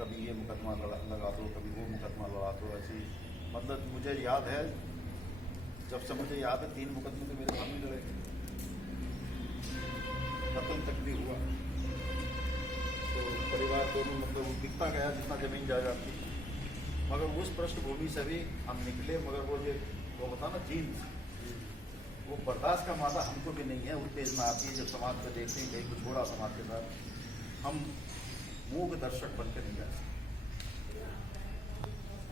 कभी ये मुकदमा लगा दो, कभी वो मुकदमा लगा दो, ऐसी मतलब मुझे याद है, जब से मुझे याद है 3 मुकदमे तो मेरे सामने लड़े, कत्ल तक भी हुआ। तो परिवार दोनों मतलब वो बिकता गया जितना जमीन जायदाद थी, मगर उस पृष्ठभूमि से भी हम निकले। मगर वो बता ना जीन्स, वो बर्दाश्त का मादा हमको भी नहीं है। उस पेज में आती है जब समाज को देखते हैं, एक छोड़ा समाज के साथ हम मूक दर्शक बनकर नहीं जा सकते।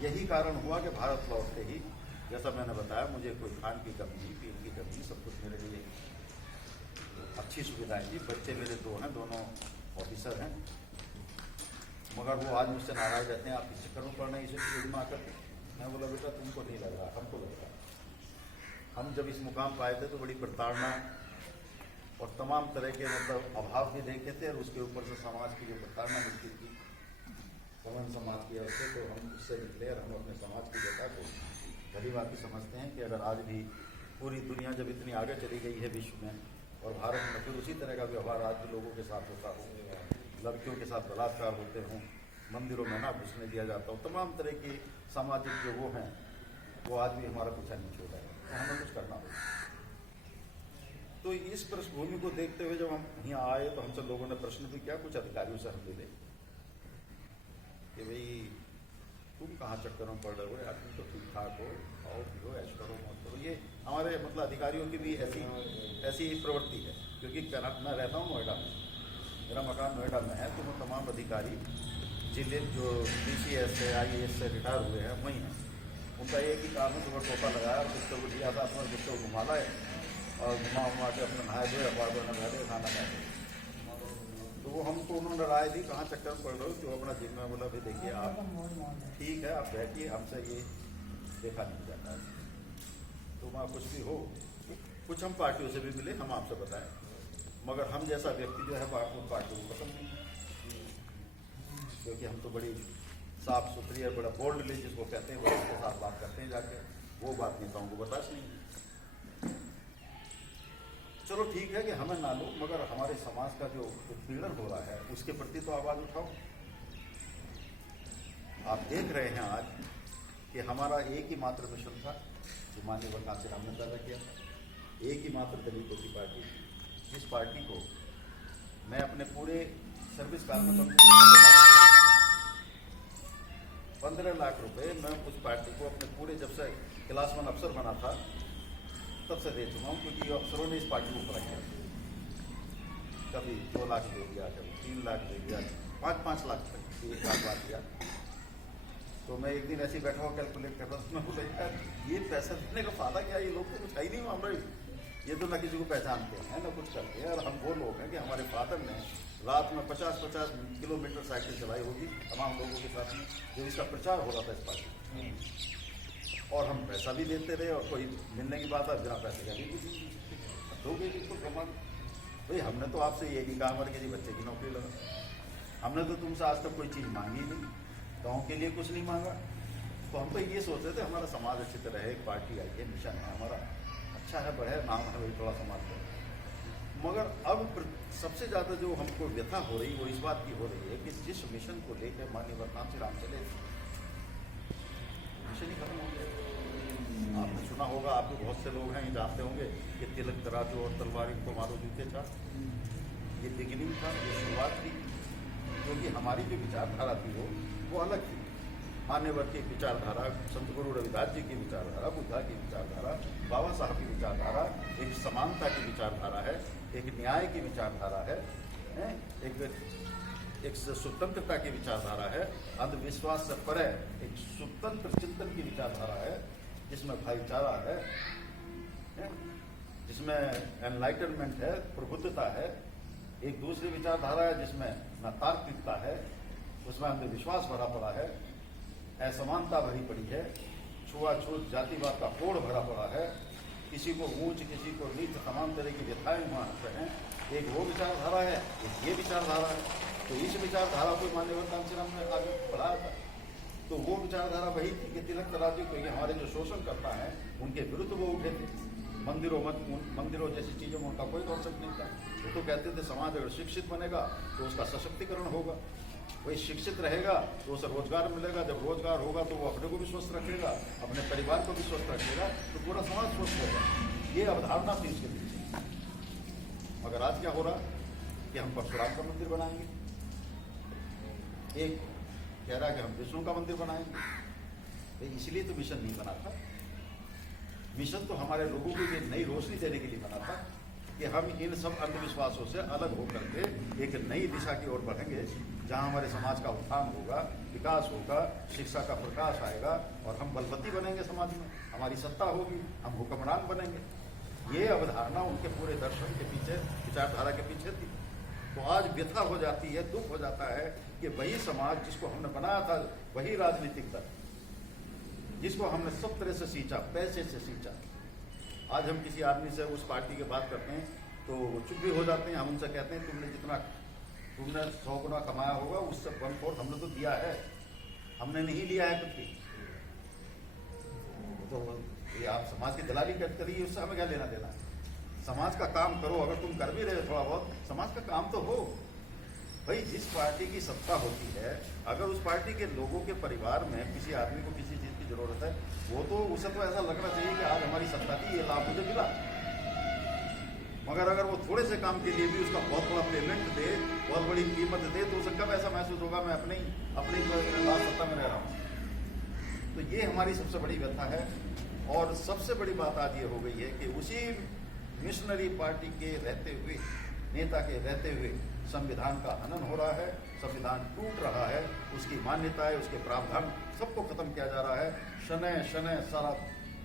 यही कारण हुआ कि भारत लौटते ही, जैसा मैंने बताया, मुझे कोई खान की कमी नहीं, पीने की कमी, सब कुछ मेरे लिए अच्छी सुविधाएं थी। बच्चे मेरे 2 हैं, दोनों ऑफिसर हैं, मगर वो आज मुझसे नाराज रहते हैं, आप इस चक्कर में पड़ रहे हैं, इसे दिमाग करके। मैं बोला बेटा तुमको नहीं लग रहा, हमको लग रहा। हम जब इस मुकाम पर आए थे तो बड़ी प्रताड़ना और तमाम तरह के मतलब अभाव भी देखे थे, और उसके ऊपर से समाज की जो प्रताड़ना मिलती थी, पवन समाज की ओर से, तो हम उससे निकले और हम अपने समाज की व्यथा को भली बात समझते हैं कि अगर आज भी पूरी दुनिया जब इतनी आगे चली गई है विश्व में, और भारत में फिर उसी तरह का व्यवहार आज भी लोगों के साथ होता हो, लड़कियों के साथ बलात्कार होते हों, मंदिरों में ना घुसने दिया जाता हो, तमाम तरह की सामाजिक जो वो हैं वो आज भी हमारा पीछा नहीं छोड़ रहा है, तो हमें कुछ करना होगा। तो इस पृष्ठभूमि को देखते हुए जब हम यहाँ आए तो हमसे लोगों ने प्रश्न भी किया, कुछ अधिकारियों से हम मिले कि भाई तुम कहाँ चक्कर में पड़ रहे हो यार, तुम तो ठीक ठाक हो, आओ पियो ऐश करो मत करो। ये हमारे मतलब अधिकारियों की भी ऐसी प्रवृत्ति है, क्योंकि मैं रहता हूँ नोएडा में, मेरा मकान नोएडा में है, तो वो तमाम अधिकारी जिले जो DCS से IAS से रिटायर हुए हैं वहीं हैं। उनका एक ही काम है, सुबह टोपा लगाया और कुत्ते को दिया था, अपना कुत्ते को घुमा लाए और घुमा के अपने नहाए धोए, अखबार पर नहा दे, खाना खाए। तो वो हमको उन्होंने राय दी कहाँ चक्कर में पड़ रहे हो, तो अपना जिम में बोला भाई देखिए आप ठीक है, आप बैठिए, हमसे ये देखा नहीं जाता है, तो वहाँ कुछ भी हो। कुछ हम पार्टियों से भी मिले, हम आपसे बताएं, मगर हम जैसा व्यक्ति जो है पार्टी को पसंद नहीं, क्योंकि हम तो बड़ी साफ सुथरी और बड़ा बोल्डली जिसको कहते हैं उसके साथ बात करते हैं जाके, वो बात नेताओं को बर्दाश्त नहीं। चलो ठीक है कि हमें ना लो, मगर हमारे समाज का जो उत्पीड़न हो रहा है उसके प्रति तो आवाज उठाओ। आप देख रहे हैं आज कि हमारा एक ही मात्र मिशन था जो माननीय वरदान से हमने पैदा किया, एक ही मात्र दलितों की पार्टी, जिस पार्टी को मैं अपने पूरे सर्विस काल में 15 लाख रुपए मैं उस पार्टी को अपने पूरे जब से क्लास 1 अफसर बना था तब से दे चुका हूँ, क्योंकि अफसरों ने इस पार्टी को खड़ा किया। कभी 2 लाख दे दिया, कभी 3 लाख दे दिया, 5-5 लाख तक 1 लाख बात दिया। तो मैं एक दिन ऐसे ही बैठा हुआ कैलकुलेट कर रहा था, मैं बोला यार ये पैसा देने का फायदा क्या, ये लोग तो कुछ है ही नहीं मान रहे, ये तो ना किसी को पहचानते हैं ना कुछ करते हैं। और हम वो लोग हैं कि हमारे फादर ने रात में 50-50 किलोमीटर साइकिल चलाई होगी तमाम लोगों के साथ में, जो इसका प्रचार हो रहा था इस पार्टी, और हम पैसा भी देते रहे, और कोई मिलने की बात है बिना पैसे का भी कुछ दोगे किसको प्रमाण। भाई हमने तो आपसे ये नहीं कहा हमारे किसी बच्चे की नौकरी लगा, हमने तो तुमसे आज तक कोई चीज़ मांगी नहीं, गाँव के लिए कुछ नहीं मांगा। तो हम तो ये सोच रहे थे हमारा समाज अच्छी तरह है, एक पार्टी आई है, मिशन है हमारा अच्छा है, बढ़े, नाम है वही थोड़ा समाज का। मगर अब सबसे ज़्यादा जो हमको व्यथा हो रही वो इस बात की हो रही है कि जिस मिशन को लेकर माननीय वरदान से राम चले, मिशन ही खत्म हो गया। आपने सुना होगा, आप भी बहुत से लोग हैं जानते होंगे कि तिलक तराजू और तलवार इनको मारो जूते चार, ये बिगिनिंग था, ये शुरुआत थी, क्योंकि हमारी जो विचारधारा थी वो अलग थी। मान्यवर की विचारधारा, संत गुरु रविदास जी की विचारधारा, बुद्धा की विचारधारा, बाबा साहब की विचारधारा एक समानता की विचारधारा है, एक न्याय की विचारधारा है, एक स्वतंत्रता की विचारधारा है, अंधविश्वास से परे एक स्वतंत्र चिंतन की विचारधारा है, जिसमें भाईचारा है, जिसमें एनलाइटनमेंट है, प्रबुद्धता है। एक दूसरी विचारधारा है जिसमें न तार्किकता है, उसमें अंधविश्वास भरा पड़ा है, असमानता भरी पड़ी है, छुआछूत जातिवाद का कोड़ भरा पड़ा है, किसी को ऊंच किसी को नीच तमाम तरह की व्यथाएं वहाँ हैं। एक वो विचारधारा है, एक ये विचारधारा है। तो इस विचारधारा को माननीय वरदान से हमने आगे बढ़ाया था। तो वो विचारधारा वही थी कि तिलक तराजू को ये हमारे जो शोषण करता है उनके विरुद्ध वो उठे थे। मंदिरों जैसी चीज़ों में उनका कोई कॉन्सेप्ट नहीं था। वो तो कहते थे समाज अगर शिक्षित बनेगा तो उसका सशक्तिकरण होगा, भाई शिक्षित रहेगा तो उसे रोजगार मिलेगा, जब रोजगार होगा तो वो अपने को भी स्वस्थ रखेगा, अपने परिवार को भी स्वस्थ रखेगा, तो पूरा समाज स्वस्थ होगा। ये अवधारणा थी उसके पीछे। मगर आज क्या हो रहा कि हम परशुराम का मंदिर बनाएंगे, एक कह रहा है कि हम विष्णु का मंदिर बनाएंगे। इसलिए तो मिशन नहीं बना था। मिशन तो हमारे लोगों को ये नई रोशनी देने के लिए बना था कि हम इन सब अंधविश्वासों से अलग होकर के एक नई दिशा की ओर बढ़ेंगे, जहां हमारे समाज का उत्थान होगा, विकास होगा, शिक्षा का प्रकाश आएगा और हम बलवती बनेंगे समाज में, हमारी सत्ता होगी, हम हुक्मरान बनेंगे। ये अवधारणा उनके पूरे दर्शन के पीछे, विचारधारा के पीछे थी। तो आज व्यथा हो जाती है, दुख हो जाता है कि वही समाज जिसको हमने बनाया था, वही राजनीतिक दल जिसको हमने सब तरह से सींचा, पैसे से सींचा, आज हम किसी आदमी से उस पार्टी की बात करते हैं तो वो चुप भी हो जाते हैं। हम उनसे कहते हैं तुमने 100 गुना कमाया होगा, उससे 1/4 हमने तो दिया है, हमने नहीं लिया है कुछ भी। तो ये आप समाज की दलाली करिए, उससे हमें क्या लेना देना। समाज का काम करो, अगर तुम कर भी रहे हो थोड़ा बहुत, समाज का काम तो हो। भाई जिस पार्टी की सत्ता होती है, अगर उस पार्टी के लोगों के परिवार में किसी आदमी को किसी चीज की जरूरत है, वो तो उसे तो ऐसा लगना चाहिए कि आज हमारी सत्ता थी, ये लाभ मुझे मिला। मगर अगर वो थोड़े से काम के लिए भी उसका बहुत बड़ा पेमेंट दे, बहुत बड़ी कीमत दे, तो उसे कब ऐसा महसूस होगा मैं अपनी सत्ता में रह रहा हूँ। तो ये हमारी सबसे बड़ी व्यथा है। और सबसे बड़ी बात आज ये हो गई है कि उसी मिशनरी पार्टी के रहते हुए, नेता के रहते हुए संविधान का हनन हो रहा है, संविधान टूट रहा है, उसकी मान्यताएं, उसके प्रावधान सबको खत्म किया जा रहा है। शनय शनय सारा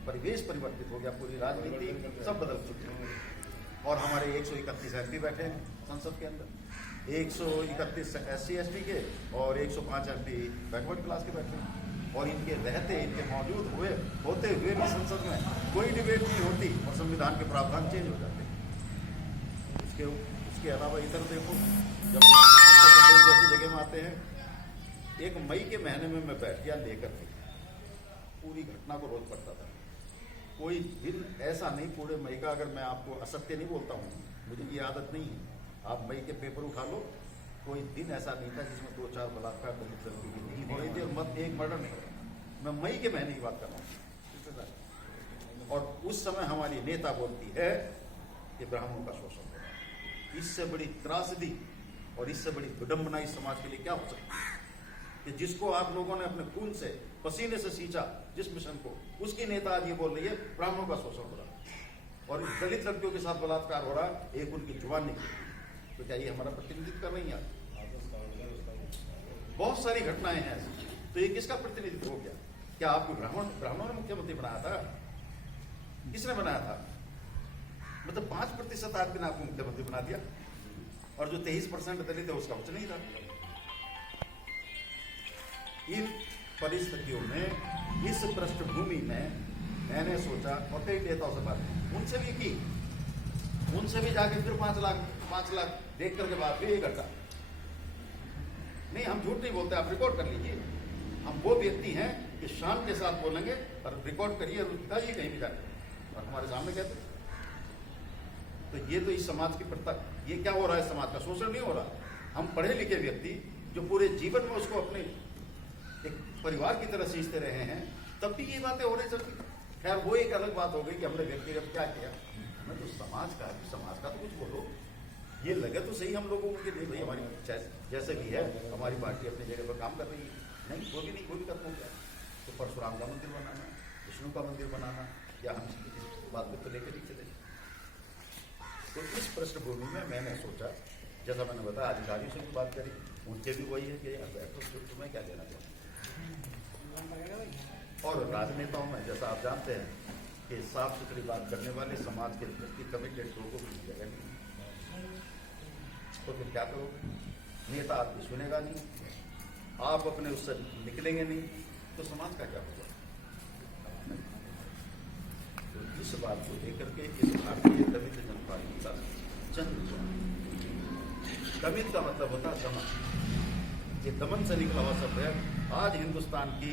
परिवेश परिवर्तित हो गया, पूरी राजनीति सब बदल चुकी है। और हमारे 131 MP बैठे हैं संसद के अंदर, 131 SC ST के और 105 MP बैकवर्ड क्लास के बैठे हैं। और इनके रहते, इनके मौजूद होते हुए भी संसद में कोई डिबेट नहीं होती और संविधान के प्रावधान चेंज हो जाते हैं। उसके अलावा इधर देखो, जब जैसी जगह में आते हैं, 1 मई के महीने में मैं बैठ गया लेकर के, पूरी घटना को रोज पढ़ता था। कोई दिन ऐसा नहीं पूरे मई का, अगर मैं आपको असत्य नहीं बोलता हूँ, मुझे ये आदत नहीं है, आप मई के पेपर उठा लो, कोई दिन ऐसा नहीं था जिसमें 2-4 बलात्कार दलित लड़की की नहीं हो रही थी और मत एक मर्डर नहीं हो रहा। मैं मई के महीने की बात कर रहा हूँ। और उस समय हमारी नेता बोलती है कि ब्राह्मणों का शोषण हो रहा है। इससे बड़ी त्रासदी और इससे बड़ी विडंबना इस समाज के लिए क्या हो सकती है कि जिसको आप लोगों ने अपने खून से, पसीने से सींचा, जिस मिशन को, उसकी नेता आज ये बोल रही है ब्राह्मणों का शोषण हो रहा है और दलित लड़कियों के साथ बलात्कार हो रहा है, एक उनकी जुबान निकली। तो क्या ये हमारा प्रतिनिधित्व कर रही है? बहुत सारी घटनाएं हैं ऐसी। तो ये किसका प्रतिनिधित्व हो गया? क्या आपको ब्राह्मणों ने मुख्यमंत्री बनाया था? किसने बनाया था? मतलब 5% आदमी ने आपको मुख्यमंत्री बना दिया और जो 23% दलित है उसका कुछ नहीं था। इन परिस्थितियों में, इस पृष्ठभूमि में मैंने सोचा और कई नेताओं से बात की, उनसे भी की, उनसे भी जाके फिर 5 लाख देख करके बात हुई। 1 घंटा नहीं, हम झूठ नहीं बोलते, आप रिकॉर्ड कर लीजिए। हम वो व्यक्ति हैं कि शान के साथ बोलेंगे और रिकॉर्ड करिए और बताइए कहीं भी जाकर और हमारे सामने कहते। तो ये तो इस समाज की प्रथा, ये क्या हो रहा है? समाज का शोषण नहीं हो रहा। हम पढ़े लिखे व्यक्ति जो पूरे जीवन में उसको अपने एक परिवार की तरह सींचते रहे हैं, तब भी ये बातें हो रही चलती। खैर वो एक अलग बात हो गई कि हमने व्यक्तिगत क्या किया। हमें तो समाज का तो कुछ बोलो, ये लगे तो सही हम लोगों के लिए, भाई हमारी जैसे भी है हमारी पार्टी अपनी जगह पर काम कर रही है। नहीं, वो भी नहीं, वो भी खत्म हो गया। तो परशुराम का मंदिर बनाना, विष्णु का मंदिर बनाना, या हम बात में तो लेकर नहीं चले। तो इस पृष्ठभूमि में मैंने सोचा, जैसा मैंने बताया, अधिकारियों से भी बात करी, उनके भी वही है कि यार बैठो, तुम्हें क्या लेना चाहिए। और राजनेताओं में जैसा आप जानते हैं कि साफ सुथरी बात करने वाले समाज के प्रति कमिटेड लोगों को भी जगह नहीं। तो फिर क्या करोगे? नेता आपकी सुनेगा नहीं, आप अपने उससे निकलेंगे नहीं, तो समाज का क्या होगा? तो इस बात को लेकर के इस भारतीय दलित जनता पार्टी का जन्म, दलित का मतलब होता है दमन। ये दमन से निकला हुआ शब्द है। आज हिंदुस्तान की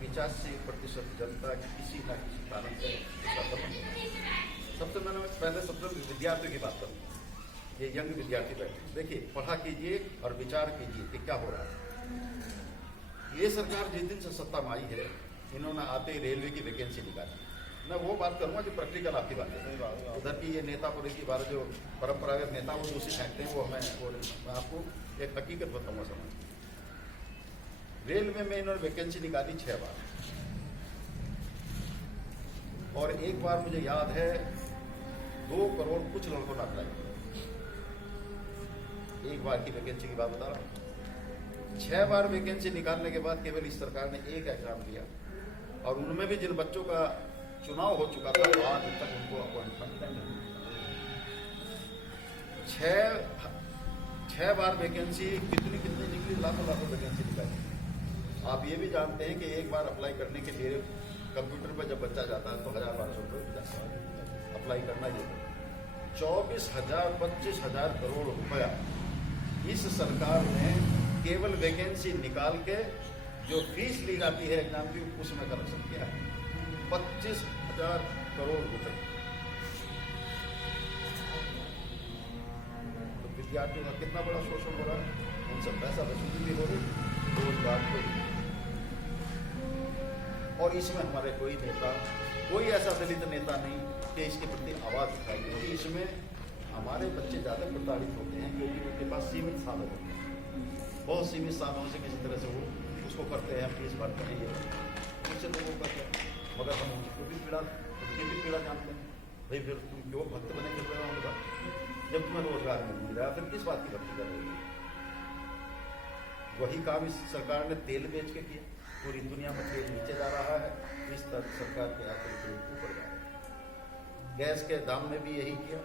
85% जनता किसी न किसी कारण से इसका दमन। सबसे मैंने पहले सबसे विद्यार्थियों की बात करूँ। ये यंग विद्यार्थी बैठे, देखिए पढ़ा कीजिए और विचार कीजिए कि क्या हो रहा है। ये सरकार जिस दिन से सत्ता में आई है, इन्होंने आते ही रेलवे की वैकेंसी निकाली। मैं वो बात करूंगा जो प्रैक्टिकल आपकी बात है। उधर की ये नेता पुलिस की बात जो परंपरागत नेता वो दूसरी फेंकते हैं, वो मैं आपको एक हकीकत बताऊंगा समझ। रेलवे में इन्होंने वैकेंसी निकाली 6 बार, और एक बार मुझे याद है 2 करोड़ कुछ लड़कों ने अप्लाई किया। एक बार की वैकेंसी की बात बता रहा हूँ। 6 बार वैकेंसी निकालने के बाद केवल इस सरकार ने एक एग्जाम दिया, और उनमें भी जिन बच्चों का चुनाव हो चुका था आज तक उनको अपॉइंटमेंट नहीं। 6 बार वैकेंसी कितनी निकली, लाखों वैकेंसी निकाली। आप ये भी जानते हैं कि एक बार अप्लाई करने के लिए कंप्यूटर पर जब बच्चा जाता है तो 1000-1200 रुपये अप्लाई करना ही है। 24,000 25,000 करोड़ रुपया इस सरकार ने केवल वैकेंसी निकाल के जो फीस ली जाती है एग्जाम की उसमें करेक्शन किया है। 25,000 करोड़ रुपए। तो विद्यार्थियों का कितना बड़ा शोषण हो रहा है, उनसे पैसा वसूली भी हो रही, रोजगार को। और इसमें हमारे कोई नेता, कोई ऐसा दलित नेता नहीं कि इसके प्रति आवाज उठाई, क्योंकि इसमें हमारे बच्चे ज़्यादा प्रताड़ित होते हैं क्योंकि उनके पास सीमित साधन होते हैं। बहुत सीमित साधनों से किसी तरह से वो उसको करते हैं, फीस भरते हैं, ये उससे तो वो करते हैं। मगर हम उनकी भी पीड़ा जानते हैं। भाई फिर तुम क्यों भक्त बने चल रहे हो उनका, जब तुम्हें रोजगार मिल रहा है, फिर किस बात की भक्ति कर रहे हो? वही काम इस सरकार ने तेल बेच के किया। पूरी दुनिया में तेल नीचे जा रहा है, इस तरह सरकार के आकर तेल ऊपर जा रहा है। गैस के दाम में भी यही किया।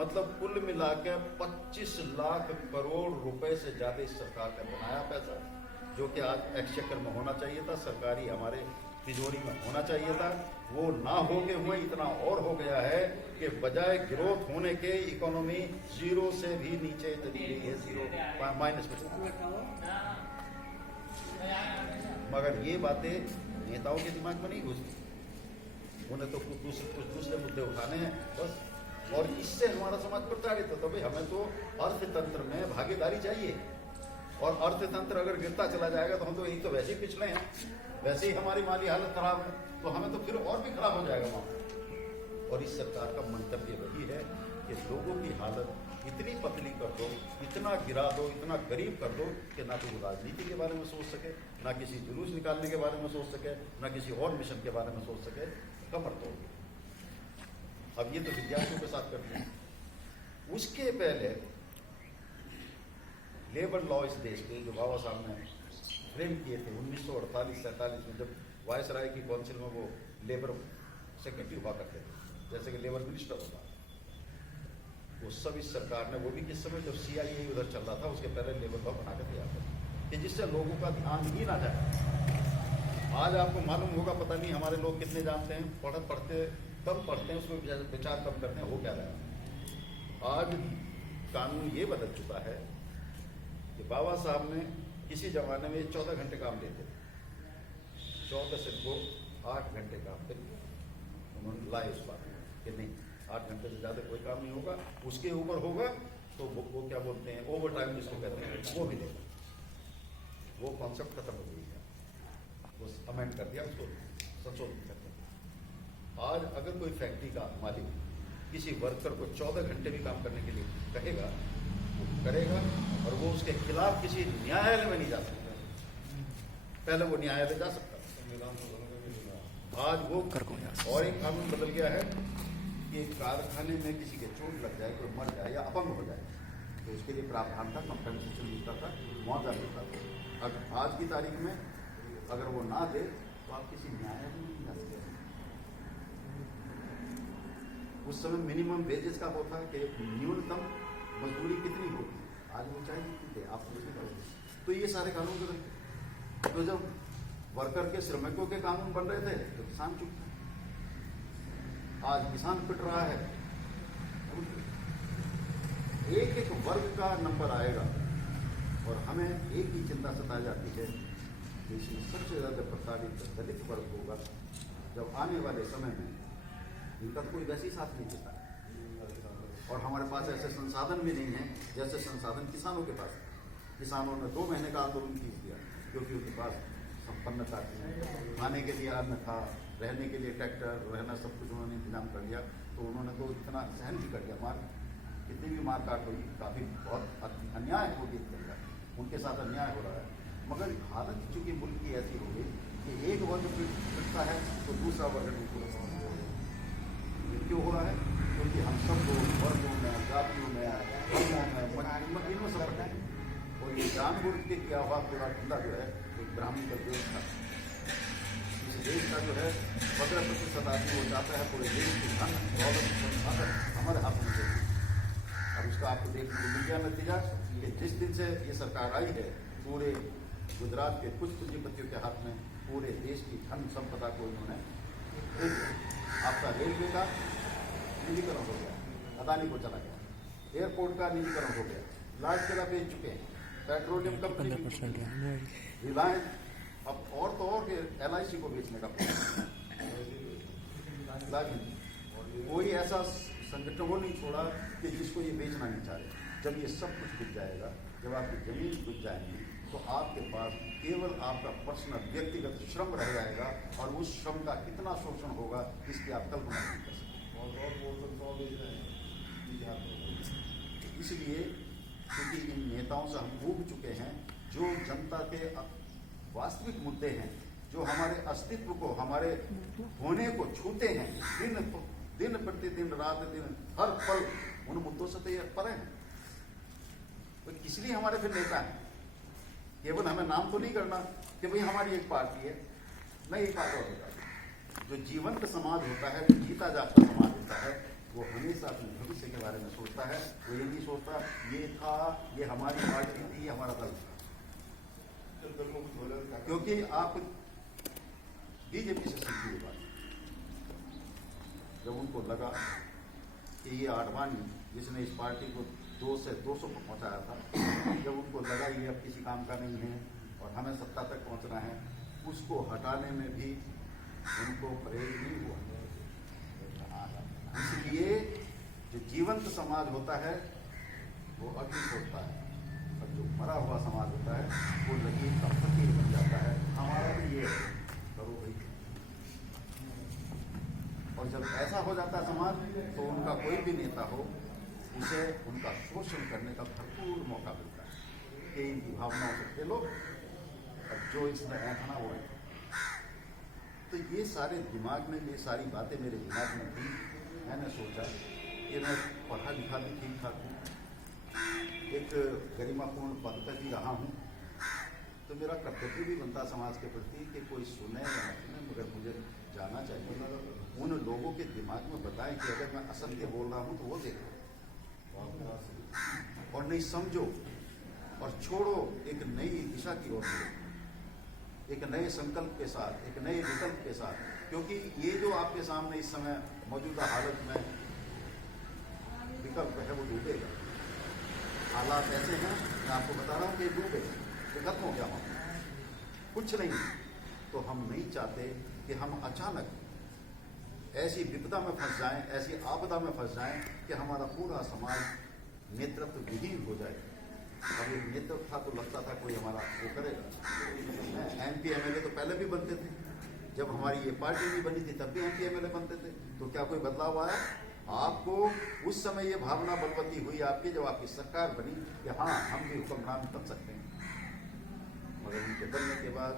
मतलब कुल मिलाकर 25 लाख करोड़ रुपए से ज्यादा इस सरकार ने बनाया पैसा, जो कि आज एक्सचेकर में होना चाहिए था, सरकारी हमारे तिजोरी में होना चाहिए था। वो ना हो के हुए इतना और हो गया है कि बजाय ग्रोथ होने के इकोनॉमी 0 से भी नीचे चली गई है, 0 माइनस में। मगर ये बातें नेताओं के दिमाग में नहीं घुसती, उन्हें तो कुछ दूसरे मुद्दे उठाने हैं बस, और इससे हमारा समाज प्रताड़ित होता है। भाई हमें तो अर्थतंत्र में भागीदारी चाहिए, और अर्थतंत्र अगर गिरता चला जाएगा तो हम तो यही तो वैसे ही पिछले हैं, वैसे ही हमारी माली हालत खराब है, तो हमें तो फिर और भी खराब हो जाएगा वहाँ। और इस सरकार का मंतव्य वही है कि लोगों की हालत इतनी पतली कर दो, इतना गिरा दो, इतना गरीब कर दो कि ना तो वो राजनीति के बारे में सोच सके, ना किसी जुलूस निकालने के बारे में सोच सके, ना किसी और मिशन के बारे में सोच सके। कमर तोड़। अब ये तो विद्यार्थियों के साथ करते हैं। उसके पहले लेबर लॉ इस देश के जो बाबा साहब ने फ्रेम किए थे 1948-47 में, जब वायसराय की काउंसिल में वो लेबर सेक्रेटरी हुआ करते थे, जैसे कि लेबर मिनिस्टर होता, वो सब इस सरकार ने, वो भी किस समय जब CIA उधर चल रहा था, उसके पहले लेबर लॉ बना कर दिया था कि जिससे लोगों का ध्यान ही ना जाए। आज आपको मालूम होगा, पता नहीं हमारे लोग कितने जानते हैं, पढ़ते कम पढ़ते हैं, उसमें विचार कम करते हैं, हो क्या रहा है। आज कानून ये बदल चुका है कि बाबा साहब ने किसी जमाने में 14 घंटे काम लेते थे, 14 से वो 8 घंटे काम पे उन्होंने लाए उस बात कि नहीं 8 घंटे से ज़्यादा कोई काम नहीं होगा, उसके ऊपर होगा तो वो क्या बोलते हैं ओवर टाइम जिसको कहते हैं वो मिलेगा। वो कॉन्सेप्ट खत्म हो गई है, वो अमेंड कर दिया, उसको संशोधित कर दिया। आज अगर कोई फैक्ट्री का मालिक किसी वर्कर को 14 घंटे भी काम करने के लिए कहेगा, वो करेगा, और वो उसके खिलाफ किसी न्यायालय में नहीं जा सकता। पहले वो न्यायालय जा सकता, आज वो और एक कानून बदल गया है कि कारखाने में किसी के चोट लग जाए, कोई मर जाए या अपंग हो जाए, तो उसके लिए प्रावधान था, कंपनसेशन मिलता था, मुआवजा मिलता था। अगर आज की तारीख में अगर वो ना दे तो आप किसी न्यायालय में नहीं जा सकते। उस समय मिनिमम वेजेस का वो था कि न्यूनतम मजदूरी कितनी होगी, आज वो चाहे कितनी दे, आप समझ पाओगे। तो ये सारे कानून बदल। तो जब वर्कर के श्रमिकों के कानून बन रहे थे तो किसान चुप थे, आज किसान पिट रहा है। एक एक वर्ग का नंबर आएगा, और हमें एक ही चिंता सताई जाती है कि इसमें सबसे ज़्यादा प्रताड़ित दलित वर्ग होगा, जब आने वाले समय में इनका कोई वैसी साथ नहीं देता। और हमारे पास ऐसे संसाधन भी नहीं हैं जैसे संसाधन किसानों के पास है। किसानों ने 2 महीने का आंदोलन खींच दिया क्योंकि उनके पास संपन्नता थी, खाने के लिए अन्न था, रहने के लिए ट्रैक्टर, रहना सब कुछ उन्होंने इंतजाम कर लिया। तो उन्होंने तो इतना सहन भी कर लिया, मार कितनी भी मार काट हुई, काफ़ी बहुत अन्याय हो गया, उनके साथ अन्याय हो रहा है। मगर हालत चूँकि मुल्क की ऐसी हो गई कि एक वर्ग पिटता है तो दूसरा वर्ग नहीं। क्यों हो रहा है? क्योंकि हम सब लोग वर्गों में, जातियों में, धर्मों में, इनमें सब बटे हैं। और ये जानबूझ के किया हुआ पूरा धंधा जो है एक ब्राह्मण का देश था। इस देश का जो है 15% आदमी वो चाहता है पूरे देश की धन दौलत संसाधन हमारे हाथ में देगी। अब उसका आपको देखने को मिल गया नतीजा कि जिस दिन से ये सरकार आई है, पूरे गुजरात के कुछ पूंजीपतियों के हाथ में पूरे देश की धन संपदा को इन्होंने भेज दिया। आपका रेलवे का निजीकरण हो गया, अदानी को चला गया, एयरपोर्ट का निजीकरण हो गया, लार्ज जगह बेच चुके हैं, पेट्रोलियम कंपनी, रिलायंस, अब और तो और LIC को बेचने का कोई ऐसा संगठन वो नहीं छोड़ा कि जिसको ये बेचना नहीं चाह रहे। जब ये सब कुछ बिक जाएगा, जब आपकी जमीन बिक जाएंगी, तो आपके पास केवल आपका पर्सनल व्यक्तिगत श्रम रह जाएगा और उस श्रम का कितना शोषण होगा इसकी आप कल्पना नहीं कर सकते। इसलिए क्योंकि इन नेताओं से हम ऊब चुके हैं, जो जनता के वास्तविक मुद्दे हैं, जो हमारे अस्तित्व को, हमारे होने को छूते हैं, दिन प्रतिदिन, रात दिन, हर पल उन मुद्दों से तो ये परे हैं। तो इसलिए हमारे फिर नेता हैं। केवल हमें नाम तो नहीं करना कि भाई हमारी एक पार्टी है, नहीं एक बात और होता है। जो जीवंत समाज होता है, जो जीता जागता समाज होता है, वो हमेशा अपने भविष्य के बारे में सोचता है। वो ये नहीं सोचता ये था, ये हमारी पार्टी थी, ये हमारा दल था। क्योंकि आप बीजेपी से सीखी बात, जब उनको लगा कि ये आडवाणी जिसने इस पार्टी को 2 से 200 पर पहुंचाया था, जब उनको लगा ये अब किसी काम का नहीं है और हमें सत्ता तक पहुंचना है, उसको हटाने में भी उनको परहेज नहीं हुआ। इसलिए जो जीवंत समाज होता है वो अभी सोचता है, और जो मरा हुआ समाज होता है वो लकीर का फकीर बन जाता है। हमारा भी ये करो भाई। और जब ऐसा हो जाता है समाज, तो उनका कोई भी नेता हो, उसे उनका शोषण करने का भरपूर मौका मिलता है कि इनकी भावनाओं से खेलो और जो इसमें ऐठना वो है। तो ये सारे दिमाग में, ये सारी बातें मेरे दिमाग में थी। मैंने सोचा कि मैं पढ़ा लिखा भी ठीक ठाक हूँ, एक गरिमापूर्ण पद पर ही रहा हूँ, तो मेरा कर्तव्य भी बनता समाज के प्रति कि कोई सुने या न सुने, मगर मुझे जाना चाहिए, उन लोगों के दिमाग में बताएं कि अगर मैं असत्य बोल रहा हूँ तो वो देखो और नहीं समझो और छोड़ो, एक नई दिशा की ओर बढ़ो, एक नए संकल्प के साथ, एक नए विकल्प के साथ। क्योंकि ये जो आपके सामने इस समय मौजूदा हालत में विकल्प है वो डूबेगा। हालात ऐसे हैं, मैं आपको बता रहा हूँ कि डूबेगा, तो खत्म हो गया वहाँ, कुछ नहीं। तो हम नहीं चाहते कि हम अचानक ऐसी विपदा में फंस जाएं, ऐसी आपदा में फंस जाएं कि हमारा पूरा समाज नेतृत्व विहीन हो जाए। अब एक नेतृत्व था तो लगता था कोई हमारा वो करेगा। MP MLA तो पहले भी बनते थे, जब हमारी ये पार्टी नहीं बनी थी तब भी MP MLA बनते थे। तो क्या कोई बदलाव आया? आपको उस समय ये भावना बलवती हुई आपकी, जब आपकी सरकार बनी कि हाँ हम भी हुक्मरान बन सकते हैं। मगर उनके बनने के बाद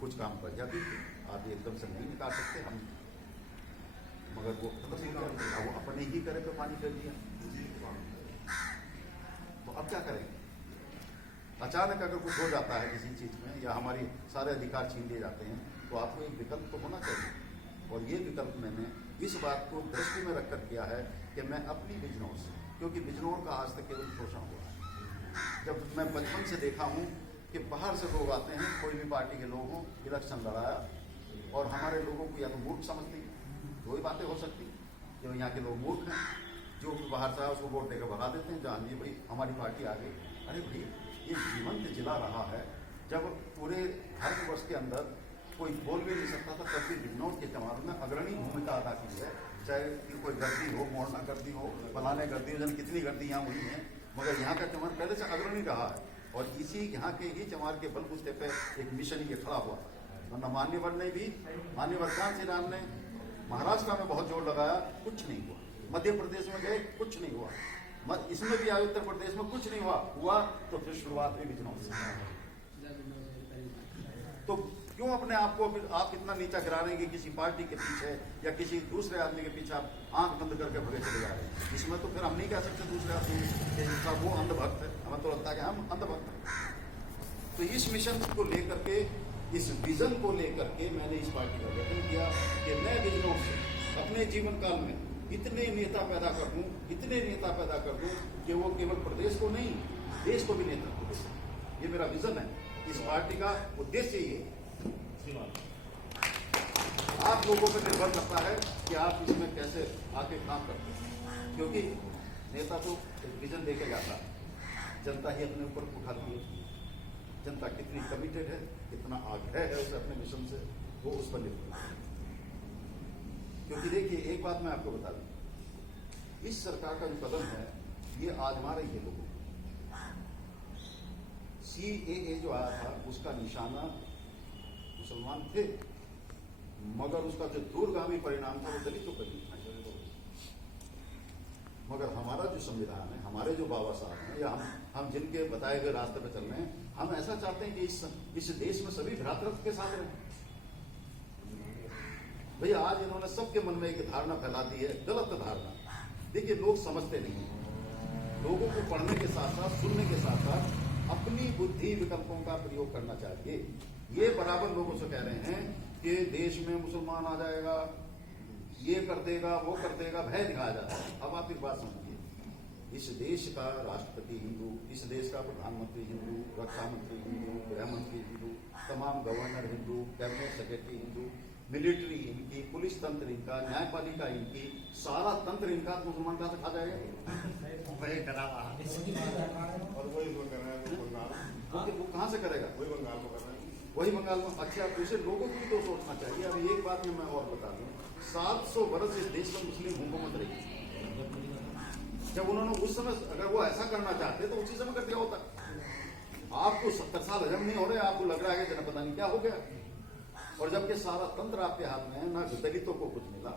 कुछ काम कर जाती थी, आप एकदम से नहीं निकाल सकते हम, मगर वो वो अपने ही करे तो पानी कर दिया। तो अब क्या करेंगे? अचानक अगर कुछ हो जाता है किसी चीज़ में, या हमारी सारे अधिकार छीन लिए जाते हैं, तो आपको एक विकल्प तो होना चाहिए। और ये विकल्प मैंने इस बात को दृष्टि में रखकर किया है कि मैं अपनी बिजनौर से, क्योंकि बिजनौर का आज तक केवल शोषण हुआ है। जब मैं बचपन से देखा हूँ कि बाहर से लोग आते हैं, कोई भी पार्टी के लोग हों, इलेक्शन लड़ाया और हमारे लोगों को या तो मूर्ख समझते हैं, दो ही बातें हो सकती, जो यहाँ के लोग मूर्ख हैं, जो बाहर से आया उसको वोट देकर भगा देते हैं, जानिए भाई हमारी पार्टी आ गई। अरे भाई ये जीवंत जिला रहा है, जब पूरे भारतवर्ष के अंदर कोई बोल भी नहीं सकता था, तब भी बिजनौर के चुनाव में अग्रणी भूमिका अदा की है। चाहे कि कोई गर्दी हो, मोड़ना गर्दी हो, फलाने गर्दी हो, जन कितनी गर्दी यहाँ हुई है, मगर यहाँ का चमार पहले से अग्रणी रहा है। और इसी यहाँ के ही चमार के बलबूते पे एक मिशन ये खड़ा हुआ। वरना मान्यवर ने भी, मान्यवर कान से राम ने महाराष्ट्र में बहुत जोर लगाया, कुछ नहीं हुआ। मध्य प्रदेश में गए, कुछ नहीं हुआ। इसमें भी आए उत्तर प्रदेश में, कुछ नहीं हुआ तो फिर शुरुआत हुई बिजनौर से। तो क्यों अपने आप को आप इतना नीचा गिरा रहे हैं कि किसी पार्टी के पीछे या किसी दूसरे आदमी के पीछे आप आंख बंद करके भगे चले जा रहे हैं? इसमें तो फिर हम नहीं कह सकते दूसरे आदमी कि इनका वो अंधभक्त है। हमें तो लगता है कि हम अंधभक्त हैं। तो इस मिशन को लेकर के, इस विजन को लेकर के मैंने इस पार्टी का गठन किया कि मैं बिजनौर से अपने जीवन काल में इतने नेता पैदा कर दूं, इतने नेता पैदा कर दूं कि वो केवल प्रदेश को नहीं, देश को भी नेतृत्व दे। ये मेरा विजन है। इस पार्टी का उद्देश्य ये आप लोगों पर निर्भर करता है कि आप इसमें कैसे आके काम करते हैं। क्योंकि नेता तो विजन लेके जाता है, जनता ही अपने ऊपर उठाती है। जनता कितनी कमिटेड है, कितना आग्रह है उसे अपने मिशन से, वो उस पर निर्भर है। क्योंकि देखिए एक बात मैं आपको बता दूं, इस सरकार का जो कदम है ये आजमा रही है लोगों को। CAA जो आया था उसका निशाना मुसलमान थे, मगर उसका जो दूरगामी परिणाम था वो दलितों पर नहीं था। मगर हमारा जो संविधान है, हमारे जो बाबा साहब हैं या हम जिनके बताए गए रास्ते पर चल रहे हैं, हम ऐसा चाहते हैं कि इस देश में सभी भ्रातृत्व के साथ रहें। भैया आज इन्होंने सबके मन में एक धारणा फैला दी है, गलत धारणा। देखिए लोग समझते नहीं, लोगों को पढ़ने के साथ साथ, सुनने के साथ साथ अपनी बुद्धि विकल्पों का प्रयोग करना चाहिए। ये बराबर लोगों से कह रहे हैं कि देश में मुसलमान आ जाएगा, ये कर देगा, वो कर देगा, भय दिखाया जाता है। अब आप एक बात समझिए, इस देश का राष्ट्रपति हिंदू, इस देश का प्रधानमंत्री हिंदू, रक्षा मंत्री हिंदू, गृह मंत्री हिंदू, तमाम governor Hindu, cabinet secretary Hindu, military इनकी, पुलिस तंत्र इनका, न्यायपालिका इनकी, सारा तंत्र इनका, तो मुसलमान कहां से खा जाएगा? और वही वो कर रहा है, वो कहां से करेगा? वही बंगाल में कर रहे हैं, वही बंगाल में। अच्छा, दूसरे लोगों को भी तो सोचना चाहिए। अब एक बात में मैं और बता दूं, 700 वर्ष इस देश में मुस्लिम हुकूमत रही। जब उन्होंने उस समय अगर वो ऐसा करना चाहते तो उसी समय कर दिया होता। आपको 70 साल हजम नहीं हो रहे, आपको लग रहा है कि पता नहीं क्या हो गया। और जबकि सारा तंत्र आपके हाथ में है, ना दलितों को कुछ मिला,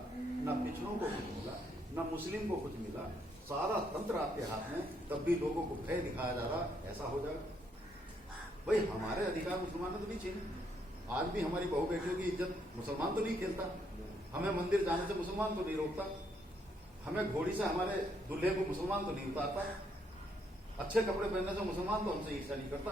ना पिछड़ों को कुछ मिला, ना मुस्लिम को कुछ मिला, सारा तंत्र आपके हाथ में, तब भी लोगों को भय दिखाया जा रहा, ऐसा हो जाएगा। भाई हमारे अधिकार मुसलमानों तो नहीं छीने। आज भी हमारी बहू बेटियों की इज्जत मुसलमान तो नहीं खेलता, हमें मंदिर जाने से मुसलमान तो नहीं रोकता, हमें घोड़ी से हमारे दूल्हे को मुसलमान तो नहीं उतारता, अच्छे कपड़े पहनने से मुसलमान तो हमसे ईर्ष्या नहीं करता,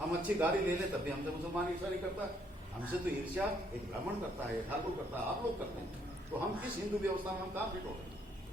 हम अच्छी गाड़ी ले लें तब भी हमसे मुसलमान ईर्ष्या नहीं करता। हमसे तो ईर्ष्या एक ब्राह्मण करता है, ठाकुर करता है, आप लोग करते हैं। तो हम किस हिंदू व्यवस्था में हम कहाँ फिट हो रहे हैं?